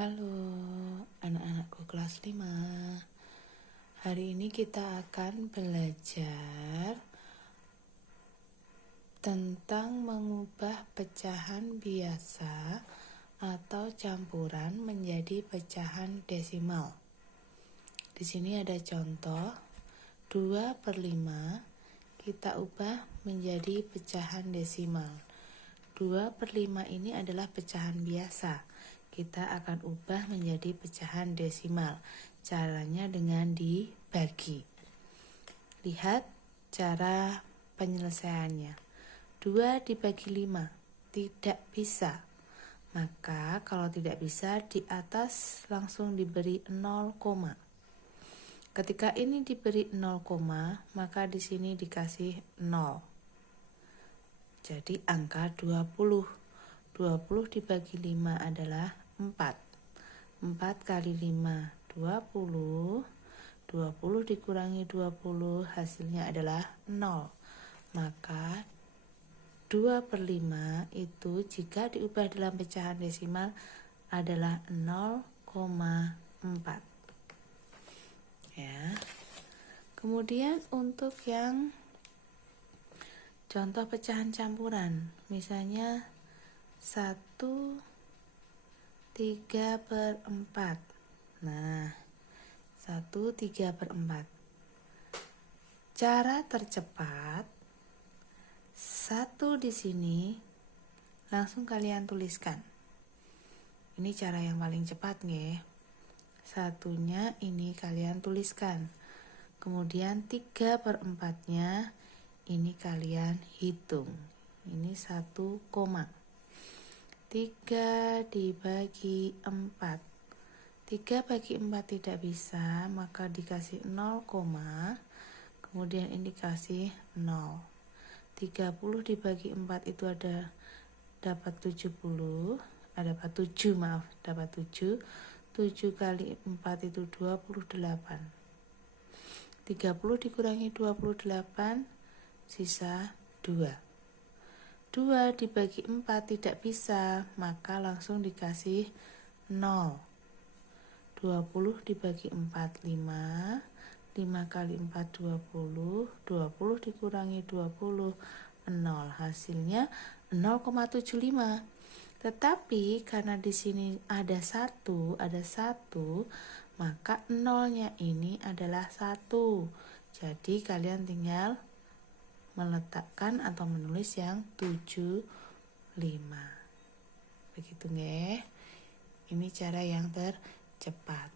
Halo anak-anakku kelas 5. Hari ini kita akan belajar tentang mengubah pecahan biasa atau campuran menjadi pecahan desimal. Di sini ada contoh 2/5 kita ubah menjadi pecahan desimal. 2/5 ini adalah pecahan biasa. Kita akan ubah menjadi pecahan desimal. Caranya dengan dibagi. Lihat cara penyelesaiannya. 2 dibagi 5 tidak bisa. Maka kalau tidak bisa, di atas langsung diberi 0, ketika ini diberi 0, maka di sini dikasih 0. Jadi angka 20. 20 dibagi 5 adalah 4. 4 kali 5, 20. 20 dikurangi 20, hasilnya adalah 0. Maka 2/5 itu jika diubah dalam pecahan desimal adalah 0,4. Ya. Kemudian untuk yang contoh pecahan campuran, misalnya 1/3/4. Nah, 1/3/4. Cara tercepat, 1 di sini langsung kalian tuliskan. Ini cara yang paling cepat nggih. Satunya ini kalian tuliskan. Kemudian 3/4-nya ini kalian hitung. Ini 1, 3 dibagi 4. 3 bagi 4 tidak bisa, maka dikasih 0, kemudian ini dikasih 0. 30 dibagi 4 itu dapat 70, dapat 7, dapat 7. 7 kali 4 itu 28. 30 dikurangi 28, sisa 2. 2 dibagi 4 tidak bisa, maka langsung dikasih 0. 20 dibagi 4, 5. 5 kali 4, 20. 20 dikurangi 20, 0. Hasilnya 0,75. Tetapi karena di sini ada 1, maka 0-nya ini adalah 1. Jadi kalian tinggal meletakkan atau menulis yang 75. Begitu nggih. Ini cara yang tercepat.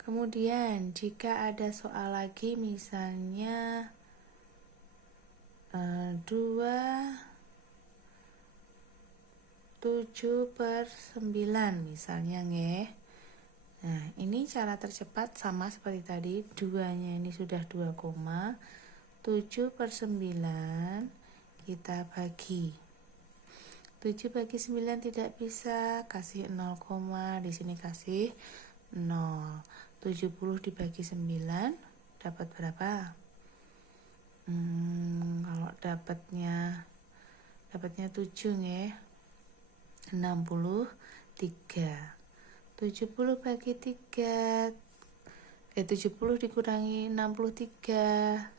Kemudian jika ada soal lagi, misalnya 2/7/9 misalnya nggih. Nah, ini cara tercepat sama seperti tadi. 2-nya ini sudah 2, 7/9 kita bagi. 7 bagi 9 tidak bisa, kasih 0, di sini kasih 0. 70 dibagi 9 dapat berapa? Kalau dapatnya 7 nggih. 63. 70 bagi 3, 70 dikurangi 63,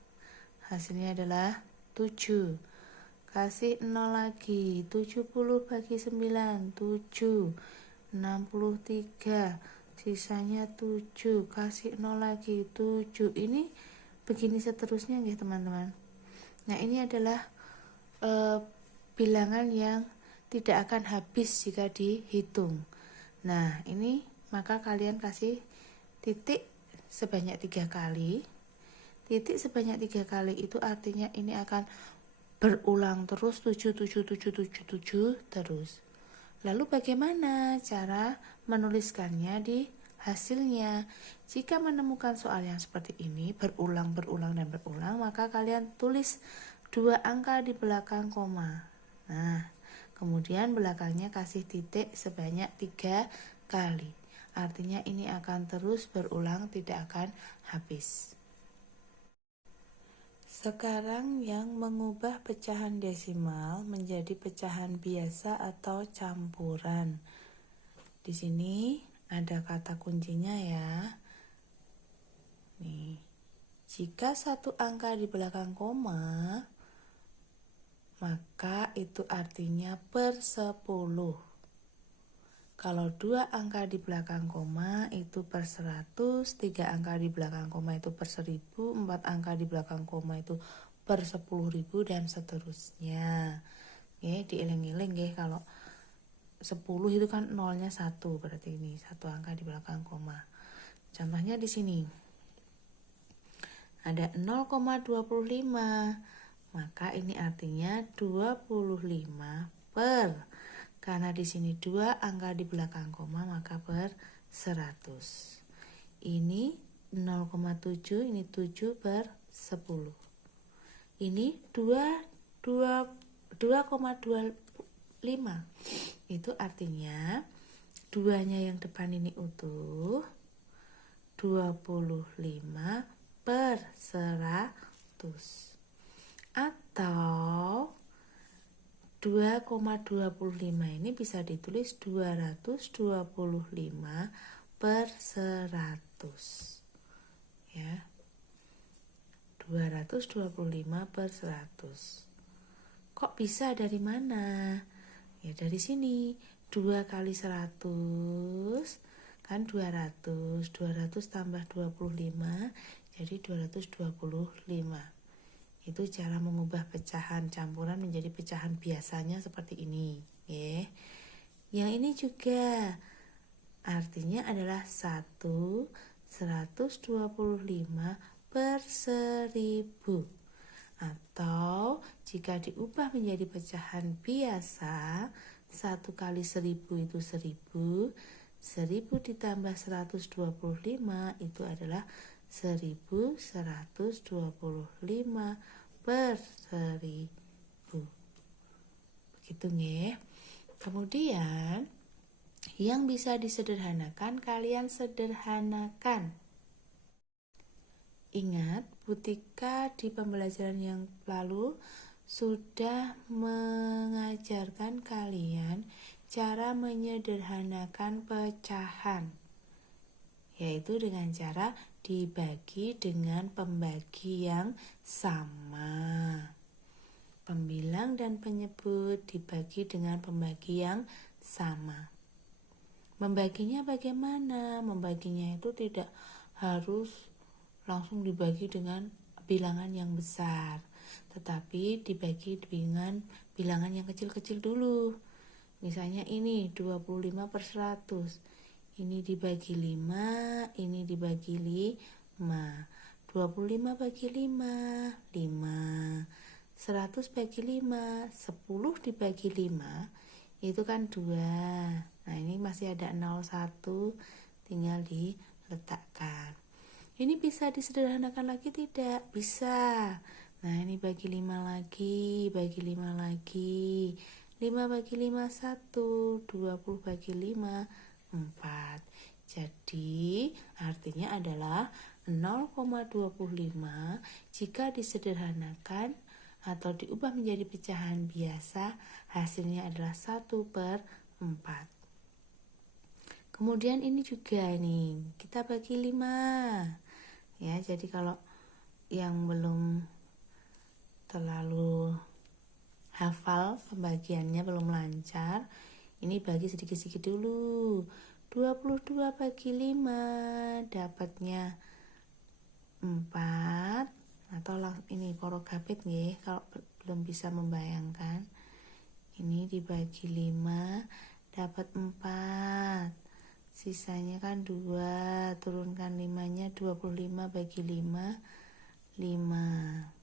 hasilnya adalah 7. Kasih 0 lagi. 70 bagi 9, 7. 63, sisanya 7. Kasih 0 lagi, 7. Ini begini seterusnya nggih teman-teman. Nah, ini adalah bilangan yang tidak akan habis jika dihitung. Nah, ini maka kalian kasih titik sebanyak 3 kali. Titik sebanyak 3 kali itu artinya ini akan berulang terus 7 terus. Lalu bagaimana cara menuliskannya di hasilnya? Jika menemukan soal yang seperti ini berulang, maka kalian tulis 2 angka di belakang koma. Nah, kemudian belakangnya kasih titik sebanyak 3 kali. Artinya ini akan terus berulang, tidak akan habis. Sekarang yang mengubah pecahan desimal menjadi pecahan biasa atau campuran. Di sini ada kata kuncinya ya. Nih, jika satu angka di belakang koma, maka itu artinya per 10. Kalau 2 angka di belakang koma itu per 100, 3 angka di belakang koma itu per 1000, 4 angka di belakang koma itu per 10.000 dan seterusnya. Oke, dieling-eling ya, kalau 10 itu kan nolnya 1, berarti ini satu angka di belakang koma. Contohnya di sini ada 0,25, maka ini artinya 25 per, karena di sini 2 angka di belakang koma maka per 100. Ini 0,7, ini 7 per 10. Ini 2,25. Itu artinya 2-nya yang depan ini utuh, 25 per 100. Atau 2,25 ini bisa ditulis 225 per 100. Ya. 225 per 100. Kok bisa, dari mana? Ya dari sini. 2 kali 100 kan 200. 200 tambah 25 jadi 225. Itu cara mengubah pecahan campuran menjadi pecahan biasanya seperti ini. Ya. Yang ini juga artinya adalah 125 per 1000. Atau jika diubah menjadi pecahan biasa, 1 kali 1000 itu 1000, 1000 ditambah 125 itu adalah 1125 per 1000. Begitu nggih. Kemudian yang bisa disederhanakan kalian sederhanakan. Ingat, Bu Tika di pembelajaran yang lalu sudah mengajarkan kalian cara menyederhanakan pecahan, yaitu dengan cara dibagi dengan pembagi yang sama. Pembilang dan penyebut dibagi dengan pembagi yang sama. Membaginya bagaimana? Membaginya itu tidak harus langsung dibagi dengan bilangan yang besar, tetapi dibagi dengan bilangan yang kecil-kecil dulu. Misalnya ini 25 per 100, ini dibagi 5, ini dibagi 5. 25 bagi 5, 5. 100 bagi 5, 10 dibagi 5, itu kan 2. Nah ini masih ada 01, tinggal diletakkan. Ini bisa disederhanakan lagi tidak? Bisa. Nah ini bagi 5 lagi, bagi 5 lagi. 5 bagi 5 1, 20 bagi 5 4. Jadi artinya adalah 0,25 jika disederhanakan atau diubah menjadi pecahan biasa, hasilnya adalah 1 per 4. Kemudian ini juga nih, kita bagi 5. Ya, jadi kalau yang belum terlalu hafal pembagiannya, belum lancar, ini bagi sedikit-sedikit dulu. 22 bagi 5 dapatnya 4. Atau ini porogapit nih, kalau belum bisa membayangkan. Ini dibagi 5 dapat 4. Sisanya kan 2, turunkan 5-nya, 25 bagi 5, 5.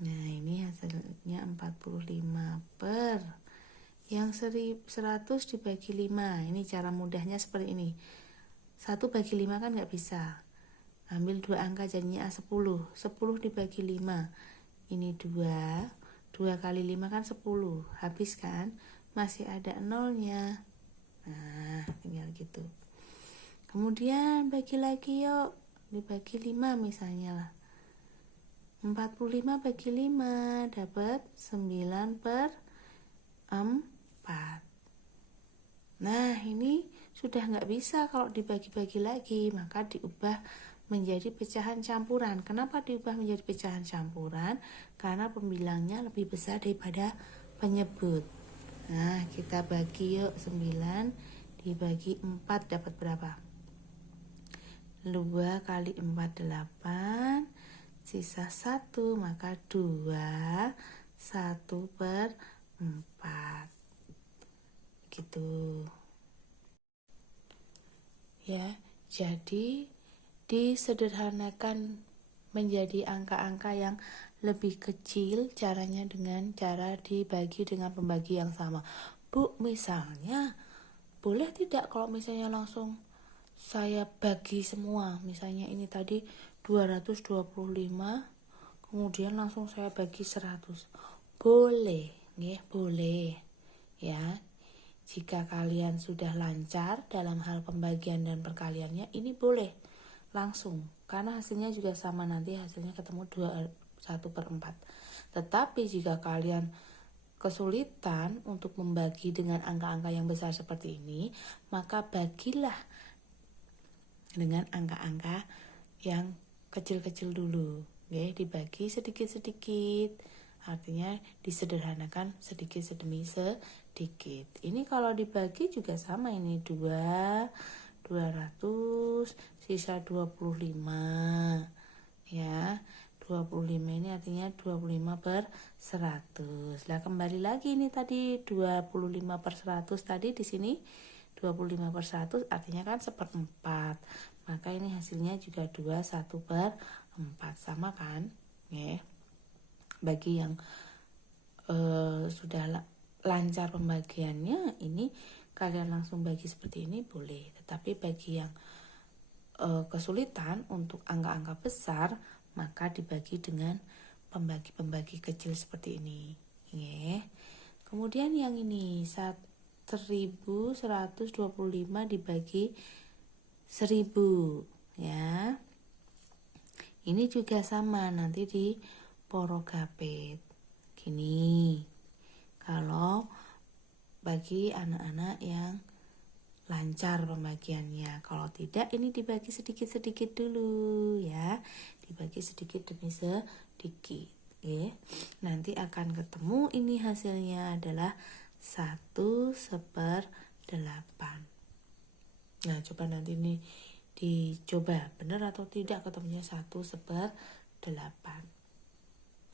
Nah ini hasilnya 45 per, yang 100 dibagi 5, ini cara mudahnya seperti ini. 1 bagi 5 kan gak bisa, ambil 2 angka jadinya 10, 10 dibagi 5, ini 2, 2 kali 5 kan 10, habis kan, masih ada nolnya. Nah, tinggal gitu. Kemudian bagi lagi yuk, dibagi 5 misalnya lah. 45 bagi 5 dapat 9/4. Nah, ini sudah nggak bisa kalau dibagi-bagi lagi, maka diubah menjadi pecahan campuran. Kenapa diubah menjadi pecahan campuran? Karena pembilangnya lebih besar daripada penyebut. Nah, kita bagi yuk, 9 dibagi 4 dapat berapa? 2 kali 4, 8. Sisa 1, maka 2, 1/4. Gitu. Ya, jadi disederhanakan menjadi angka-angka yang lebih kecil, caranya dengan cara dibagi dengan pembagi yang sama. Bu, misalnya boleh tidak kalau misalnya langsung saya bagi semua, misalnya ini tadi 225, kemudian langsung saya bagi 100. Boleh, nggih, boleh. Ya, jika kalian sudah lancar dalam hal pembagian dan perkaliannya, ini boleh langsung, karena hasilnya juga sama, nanti hasilnya ketemu 1/4. Tetapi jika kalian kesulitan untuk membagi dengan angka-angka yang besar seperti ini, maka bagilah dengan angka-angka yang kecil-kecil dulu. Oke, dibagi sedikit-sedikit. Artinya disederhanakan sedikit demi sedikit. Ini kalau dibagi juga sama, ini 200, sisa 25. Ya, 25 ini artinya 25/100. Lah kembali lagi ini tadi 25/100 tadi di sini 25/100 artinya kan 1/4. Maka ini hasilnya juga 1/4 sama kan? Ya. Bagi yang sudah lancar pembagiannya, ini kalian langsung bagi seperti ini boleh. Tetapi bagi yang kesulitan untuk angka-angka besar, maka dibagi dengan pembagi-pembagi kecil seperti ini. Ya. Kemudian yang ini 1125 dibagi 1000, ya. Ini juga sama, nanti di porogapit. Gini. Kalau bagi anak-anak yang lancar pembagiannya. Kalau tidak, ini dibagi sedikit-sedikit dulu, ya. Dibagi sedikit demi sedikit. Ya. Nanti akan ketemu ini hasilnya adalah 1/8. Nah, coba nanti ini dicoba benar atau tidak ketemunya 1/8.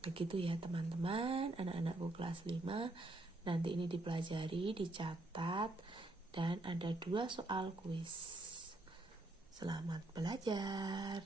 Begitu ya teman-teman, anak-anakku kelas 5. Nanti ini dipelajari, dicatat, dan ada 2 soal kuis. Selamat belajar.